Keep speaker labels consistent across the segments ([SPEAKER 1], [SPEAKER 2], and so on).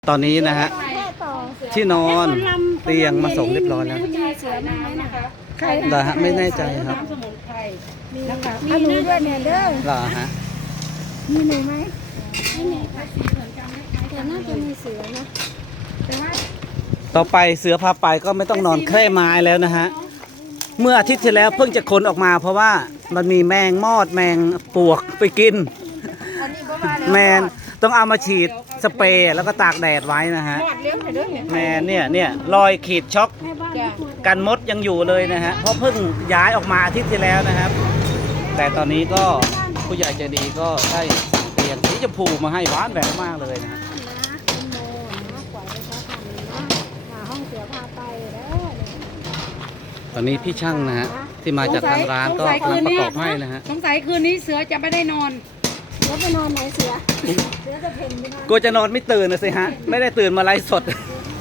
[SPEAKER 1] ตอนนี้นะฮะที่นอนเตียงมาส่งเรียบร้อยแล้วเหรอฮะไม่แน่ใจครับ
[SPEAKER 2] สมุนไพรนะคะ
[SPEAKER 3] มีหนูด้วยเนี่ยเด้อ
[SPEAKER 1] เหรอฮะ
[SPEAKER 3] มีหนูไหม
[SPEAKER 2] ไม่มีภาษีเหมือนกันไหม
[SPEAKER 3] แต่น่าจะมีเสือนะ
[SPEAKER 2] แต่ว่า
[SPEAKER 1] ต่อไปเสือพาไปก็ไม่ต้องนอนแคร่ไม้แล้วนะฮะเมื่ออาทิตย์ที่แล้วเพิ่งจะขนออกมาเพราะว่ามันมีแมงมอดแมงปลวกไปกิน แมนต้องเอามาฉีดสเปรย์แล้วก็ตากแดดไว้นะฮะ
[SPEAKER 2] หมดเลี้ยงไปด้วยเนี่ย
[SPEAKER 1] แมนเนี่ยรอยขีดช็อก
[SPEAKER 3] แม่บ้าน
[SPEAKER 2] จ้ะ
[SPEAKER 1] กันมดยังอยู่เลยนะฮะเพราะเพิ่งย้ายออกมาอาทิตย์ที่แล้วนะครับ แต่ตอนนี้ก็ผู้ใหญ่ใจดีก็ได้สั่งเตียงสีชมพูมาให้หวานแหววมากเลยนะฮะ
[SPEAKER 3] นะคุณโมนะกว่าจะทำนะหาห้องเสือพาไปเด้อ
[SPEAKER 1] ตอนนี้พี่ช่างนะฮะที่มาจากทางร้านก็กำลังประกอบให้นะฮะ
[SPEAKER 2] สงสัยคืนนี้เสือจะไม่ได้นอน
[SPEAKER 3] เสือไปนอนไหนเสือเสือจะเพ่นไปนอน
[SPEAKER 1] กลัวจะนอนไม่ตื่นนะสิฮะไม่ได้ตื่นมาไลฟ์สด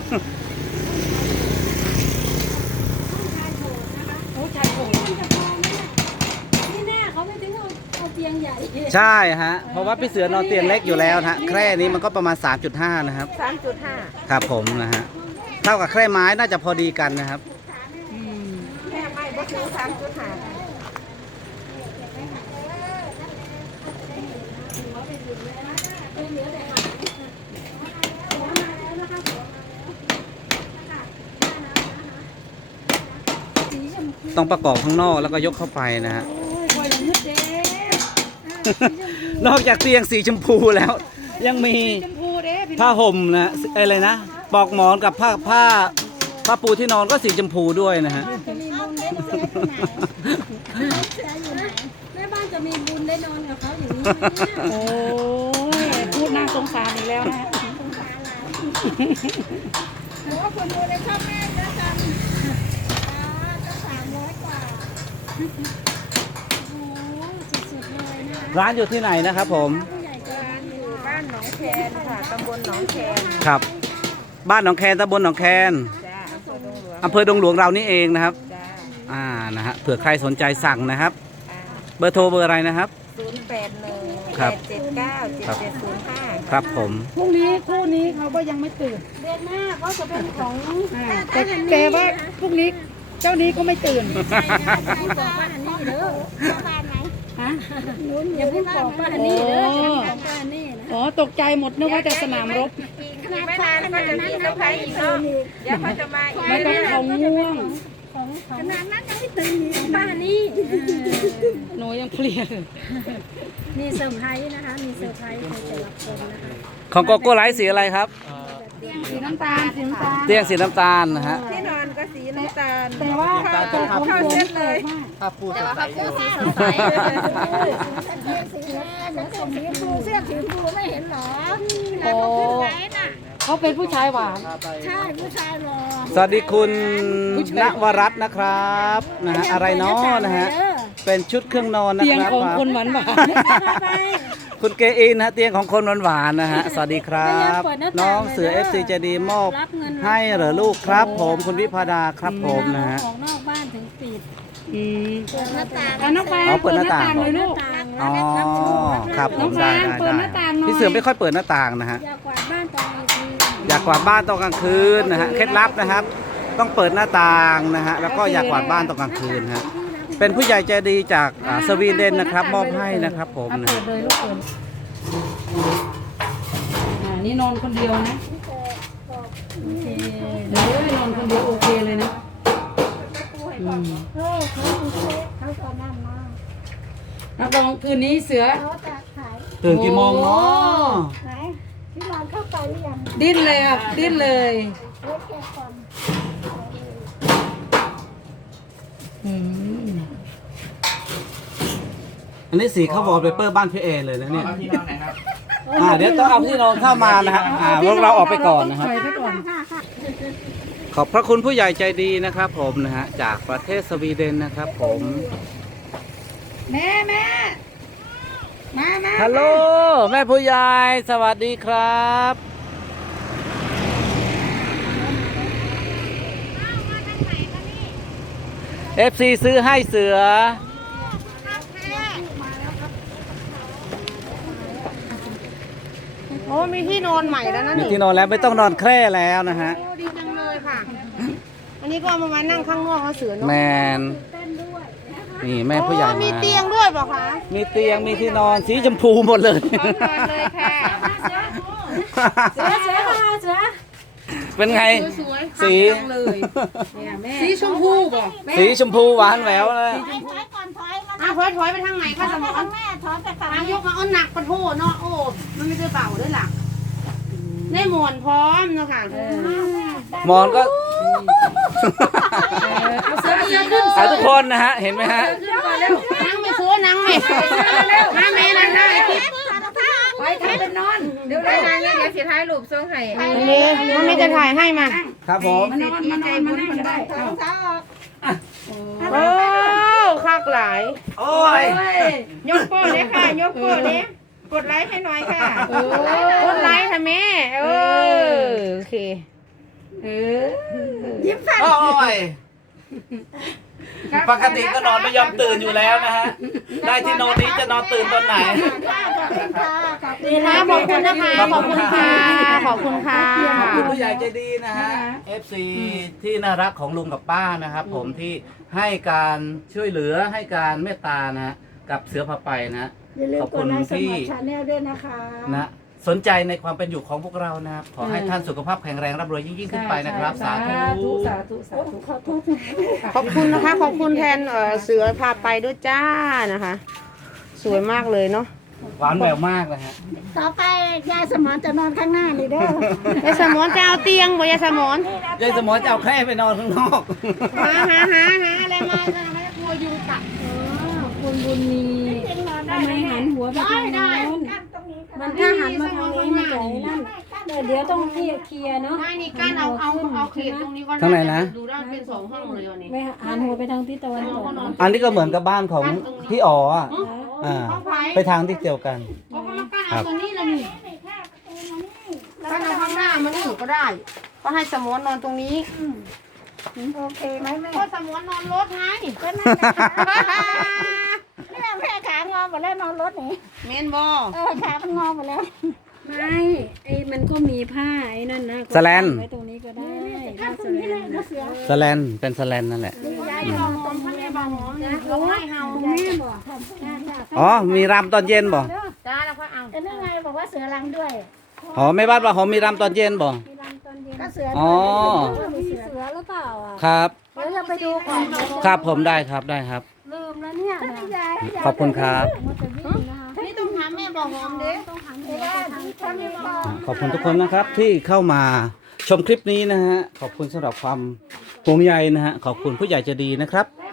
[SPEAKER 2] โอ้ชายโหด
[SPEAKER 3] นี่แน่เขาไม่ถึงเอาเตียงใหญ่
[SPEAKER 1] ใช่ฮะเพราะว่าพี่เสือนอนเตียงเล็กอยู่แล้วนะฮะแคร่นี้มันก็ประมาณ 3.5 นะครับ
[SPEAKER 3] 3.5
[SPEAKER 1] ครับผมนะฮะเท่ากับแคร่ไม้น่าจะพอดีกันนะครับ
[SPEAKER 3] แม่ไม่บ่ถึง3.5
[SPEAKER 1] ต้องประกอบข้างนอกแล้วก็ยกเข้าไปนะฮะ
[SPEAKER 2] โอ้ยคอยอย่างมืดเด้
[SPEAKER 1] นอกจากเตียงสีชมพูแล้ว ยังมี
[SPEAKER 2] ชมพูเด้พี่น้
[SPEAKER 1] ผ้า
[SPEAKER 2] อง
[SPEAKER 1] ห่มนะอะไรนะปลอกหมอนกับผ้าปูที่นอนก็สีชมพูด้วยนะฮะ
[SPEAKER 3] จะมีบุญได้นอนกับเขาเสืออยู่ไหนแม่บ้านจะมีบุญได้นอนกับเขาอย่างนี้ไหมเนี่ย
[SPEAKER 2] โอ้ยพูดน่าสงสารอีกแล้วนะ
[SPEAKER 3] หนูว่าคนดูในช่องแม่จะจำจะ300 กว่าโอ้โหสุดๆเลยนะคะ
[SPEAKER 1] ร้านอยู่ที่ไหนนะครับผม
[SPEAKER 3] ผู้ใหญ่ใจดีอยู่บ้านหนองแคนค่ะตำบลหนองแคน
[SPEAKER 1] ครับ บ้านหนองแคนตำบลหนองแคน
[SPEAKER 3] จ้าอำเภอดงหลวง
[SPEAKER 1] อำเภอดงหลวงเรานี่เองนะครับ
[SPEAKER 3] จ้า
[SPEAKER 1] นะฮะเผื่อใครสนใจสั่งนะครับ เบอร์โทรเบอร์อะไรนะครับ
[SPEAKER 3] 081
[SPEAKER 1] ครับ
[SPEAKER 3] 879 7705
[SPEAKER 1] ครับผม
[SPEAKER 2] พรุ่งนี้คู่นี้เขาก็ยังไม่ตื่น
[SPEAKER 3] เดือนหน้าเขาจะเป็นของ
[SPEAKER 2] แต่ว่าพรุ่งนี้เจ้านี้ก็ไม่ตื่น
[SPEAKER 3] บอกป้าฮันนี่เด้อบ้านไหน
[SPEAKER 2] ฮะ
[SPEAKER 3] อย่าเพิ่งบอกป้าฮันนี่เด้อจะบอกป้าฮันนี่นะ
[SPEAKER 2] อ๋อตกใจหมดนึกว่าแต่สนามรบ
[SPEAKER 3] ขนาดฟ้าขนาดนั้นเซอร์ไพรส์อีกเนาะเดี๋ยวเขาจะมาอีก
[SPEAKER 2] ไม่ต้องเขาง่วง
[SPEAKER 3] ขนาดนั้นยังไม่ตื่นอีกป้าฮันนี่
[SPEAKER 2] หนูยังเพลียเลย
[SPEAKER 3] มีเซอร์ไพรส์นะคะ มีเซอร์ไพรส์ในแต่ละคนนะคะ
[SPEAKER 1] ของโกโก้ไลท์สีอะไรครับ
[SPEAKER 2] สีน้ำตาลสีน้ำตาล
[SPEAKER 1] เตียงสีน้ำตาลนะฮะ
[SPEAKER 3] ที่นอนก็สีน้ำตาล
[SPEAKER 2] แต่ว่าแต่ของผมเส้นเลย
[SPEAKER 1] ผ้าปูสดใส
[SPEAKER 3] สีสดใสสีแดงเหมือนสีชมพูเสื้อสีชมพูไม่เห็นหรอ
[SPEAKER 2] โอ้เขาเป็นผู้ชายหวาน
[SPEAKER 3] ใช่ผู้ชายหล่อ
[SPEAKER 1] สวัสดีคุณณวรัตน์นะครับนะฮะอะไรเนาะนะฮะเป็นชุดเครื่องนอนนะ
[SPEAKER 2] เตียง
[SPEAKER 1] ครับ
[SPEAKER 2] ของคนหวานหวาน
[SPEAKER 1] คุณเกอินนะฮะเตียงของคนหวานๆนะฮะสวัสดีครับ น้องเสือ FC ใจดีมอบให้เหรอลูกครับ ผมคุณวิพาดาครับผมนะฮะ
[SPEAKER 3] ของนอกบ้านถึงปิด
[SPEAKER 2] อืม
[SPEAKER 3] เปิดหน้าต่าง
[SPEAKER 2] อ่ะน้องฟาง
[SPEAKER 1] อ๋อเปิดหน้าต่าง
[SPEAKER 2] เลยลูก
[SPEAKER 1] อ๋อครับผ
[SPEAKER 2] น้อ
[SPEAKER 1] ม
[SPEAKER 2] ง
[SPEAKER 1] ได้
[SPEAKER 2] ฟาง
[SPEAKER 1] ได้
[SPEAKER 2] เปิดห
[SPEAKER 1] ได้
[SPEAKER 2] น้าต่างหน่อย
[SPEAKER 1] พี่เสือไม่ค่อยเปิดหน้าต่างนะฮะ
[SPEAKER 3] อยากกวาดบ้านตอนกลางคืน
[SPEAKER 1] อยากกวาดบ้านตอนกลางคืนนะฮะเคล็ดลับนะครับ ต้องเปิดหน้าต่างนะฮะแล้วก็อยากกวาดบ้านตอนกลางคืนฮะเป็นผู้ใหญ่ใจดีจากสวีเดนนะครับมอบให้นะครับผม
[SPEAKER 2] อ่ะ
[SPEAKER 1] นะ
[SPEAKER 2] เปิดเลยลูกเปิดนี่นอนคนเดียวนะโอเคเดี๋ยวนอนคนเดียวโอเคเลยนะอืม
[SPEAKER 3] เขาตอนนั้นมา
[SPEAKER 2] รับรองคืนนี้เสือ
[SPEAKER 3] เขาจะขาย
[SPEAKER 1] ตื่นกี่โมงเนาะ
[SPEAKER 3] ไหนที่ร้านเข้าไปหรือยัง
[SPEAKER 2] ดิ้นเลยอ่ะดิ้นเลย
[SPEAKER 3] เล็กแก่ก่อน
[SPEAKER 2] อืม
[SPEAKER 1] อันนี้สีเข้าวอลเปเปอร์บ้านพี่เอเลยนะเนี่ยเดี๋ยวต้องเอาที่นอนเข้ามานะฮะพวกเราออกไปก่อนนะครับ
[SPEAKER 2] ไปก่อน
[SPEAKER 1] ขอบพระคุณผู้ใหญ่ใจดีนะครับผมนะฮะจากประเทศสวีเดนนะครับผม
[SPEAKER 2] แม่แม่มามา
[SPEAKER 1] ฮัลโหลแม่ผู้ใหญ่สวัสดีครับFC ซื้อให้เสือ
[SPEAKER 4] โอ้มีที่นอนใหม่แล้วนะ
[SPEAKER 1] มี
[SPEAKER 4] นี่
[SPEAKER 1] ที่นอนแล้วไม่ต้องนอนแคร่แล้วนะฮะ
[SPEAKER 4] โอ้ดีจังเลยค่ะ อันนี้ก็เอามาไว้นั่งข้างนอกเขาเสือเนาะ
[SPEAKER 1] แมนนี่แม่ผู้ใหญ่
[SPEAKER 4] โอ้มี
[SPEAKER 1] มา
[SPEAKER 4] เตียงด้วยเปล่าคะ
[SPEAKER 1] มีเตียงมีที่นอนสีชมพูหมดเลย
[SPEAKER 4] พร้อมนอนเลยค่ะ
[SPEAKER 3] เสือเสือมาเสือ
[SPEAKER 1] เป็นไง
[SPEAKER 4] สวยๆ
[SPEAKER 1] สี
[SPEAKER 4] จังเลยเนี่ยแม่สีชมพูบอก
[SPEAKER 1] สีชมพูหวานแหววเลย
[SPEAKER 3] ถอยก่อนถอยมา
[SPEAKER 4] ถอยไปทางไหนก็สมอน
[SPEAKER 3] แม่ถอยไปฝั่ง
[SPEAKER 4] ทางย
[SPEAKER 3] นี้
[SPEAKER 4] กมาเอาหนักปะโถเนาะโอ้มันไม่ได้เบาด้วยล่ะได้หมอนพร้อมเนาะค่ะ
[SPEAKER 1] หมอนก็
[SPEAKER 2] เอาเสือขึ้น
[SPEAKER 1] เอาทุกคนนะฮะเห็นไหมฮะ
[SPEAKER 4] นั่งไม่ซื้อนั่งไม่นั่งไม่นั่งได้คิด
[SPEAKER 2] ไปทำเป็นนอน
[SPEAKER 4] เดี๋ยวได้เดี๋ยวสิท้ายรูปส่งให้นี่มันไม่จะถ่ายให้มา
[SPEAKER 1] ครับผม
[SPEAKER 2] มานอนมานั่งได้เอา
[SPEAKER 3] เท้าออก
[SPEAKER 4] โอ้คักหลาย
[SPEAKER 1] โอ้ย
[SPEAKER 4] ยกโป้เลยค่ะยกโป้เลยกดไลค์ให้หน่อยค่ะกดไลค์ค่ะแม่โอเค
[SPEAKER 3] ยิ้มแฝง
[SPEAKER 1] โอ้ยปกติก็นอนไม่ยอมตื่นอยู่แล้วนะฮะได้ที่นอนนี้จะนอนตื่นตอนไหน
[SPEAKER 4] ดีนะขอบคุณนะคะขอบคุณค่ะขอบคุณค่ะ
[SPEAKER 1] ขอบคุณผู้ใหญ่ใจดีนะฮะ FC ที่น่ารักของลุงกับป้านะครับ ผมที่ให้การช่วยเหลือให้การเมตตานะฮะกับเสือพาไปนะฮะ
[SPEAKER 3] อย่าลืม
[SPEAKER 1] ขอบ
[SPEAKER 3] ก
[SPEAKER 1] คุ
[SPEAKER 3] ด
[SPEAKER 1] ณ
[SPEAKER 3] ไลค์ส
[SPEAKER 1] ที่
[SPEAKER 3] มัครชาแนลด้วยนะคะ
[SPEAKER 1] นะสนใจในความเป็นอยู่ของพวกเรานะครับ ขอให้ท่านสุขภาพแข็งแรงร่ำรวยยิ่งขึ้นไปนะครับ สาธุ
[SPEAKER 2] สาธุสาธุ
[SPEAKER 3] ขอโทษ
[SPEAKER 4] ขอบคุณนะคะ ขอบคุณแทนเสือพาไปด้วยจ้านะคะ สวยมากเลยเนาะ
[SPEAKER 1] หวานแหววมากนะฮะ
[SPEAKER 3] ต่อไปยายสมอนจะนอนข้างหน้านี่เด้อย
[SPEAKER 4] ายสมอนจะเอาเตียงบ่ยายสมอน
[SPEAKER 1] ยายสมอจะเอาแคร่ไปนอนข้างนอก
[SPEAKER 4] หาอะไรมาให้กลัวยุงกัด
[SPEAKER 2] คุณบุญมีทำไมหันหัวไปทางโน้น
[SPEAKER 3] กั้นตรงนี้ก็
[SPEAKER 2] มันถ้าหันมาทางนี้มันจะนั่นเดี๋ยวต้องเคลียร์เนาะ
[SPEAKER 4] ไม่นี่กั้นเอาเขตตรงนี้ก็
[SPEAKER 1] ข้างในนะ
[SPEAKER 4] ดูได้เป็นสองห้องเลยวันนี้
[SPEAKER 2] ไม่หันหัวไปทางทิศตะวันตก
[SPEAKER 1] อันนี้ก็เหมือนกับบ้านของพี่อ๋ออ่ะอ่าไปทางที่เดียวกัน
[SPEAKER 4] ก็มากั้นเอาตรงนี้เลยนี่กั้นเอาข้างหน้ามันนี่ก็ได้ ก็ให้สมอนนอนตรงนี้
[SPEAKER 3] โอเคไหมแม่
[SPEAKER 4] ก็สมอนนอนรถให้
[SPEAKER 3] ก็นั่นแหละค่ะแม่ขางอหมดแล้วนอนรถนี่
[SPEAKER 4] เมนบอ
[SPEAKER 3] ขามันงอหมดแล้ว
[SPEAKER 2] ไม่ไอ้มันก็มีผ้าไอ้นั่นนะ
[SPEAKER 1] สแลน
[SPEAKER 2] ไว้ตรงนี้ก็ได้
[SPEAKER 3] กั้นตรงนี้เลยนะเสือ
[SPEAKER 1] สแลนเป็นสแลนนั่นแหละ
[SPEAKER 4] ยายบอหอมพ่อแม่บอหอมนะเราให้เฮา
[SPEAKER 2] แม่บอก
[SPEAKER 1] อ๋อมีรำตอนเย็นบ่
[SPEAKER 4] จ้าแล้วค่อยเอา
[SPEAKER 3] แต่นี่ไงบอกว่าเสือรังด้วย
[SPEAKER 1] อ๋อไม่บ้านว่าหอมมีรำตอนเย็นบ่
[SPEAKER 3] ก็เสือ
[SPEAKER 1] อ๋อ
[SPEAKER 3] มีเสือ
[SPEAKER 2] เสือหรือเปล่าอ่ะ
[SPEAKER 1] ครับ
[SPEAKER 3] เดี๋ยวเราไปดูก่อน
[SPEAKER 1] ครับผมได้ครับได้ครับ
[SPEAKER 2] ลืมแล้วเนี่ย
[SPEAKER 1] ขอบคุณครับ
[SPEAKER 4] นี่ต้องถามแม่บอหอมเด้
[SPEAKER 1] ขอบคุณทุกคนนะครับที่เข้ามาชมคลิปนี้นะฮะขอบคุณสำหรับความห่วงใยนะฮะขอบคุณผู้ใหญ่ใจดีนะครับ